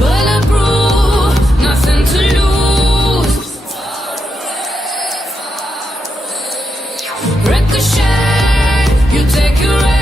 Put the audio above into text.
bulletproof, nothing to lose. Ricochet, you take your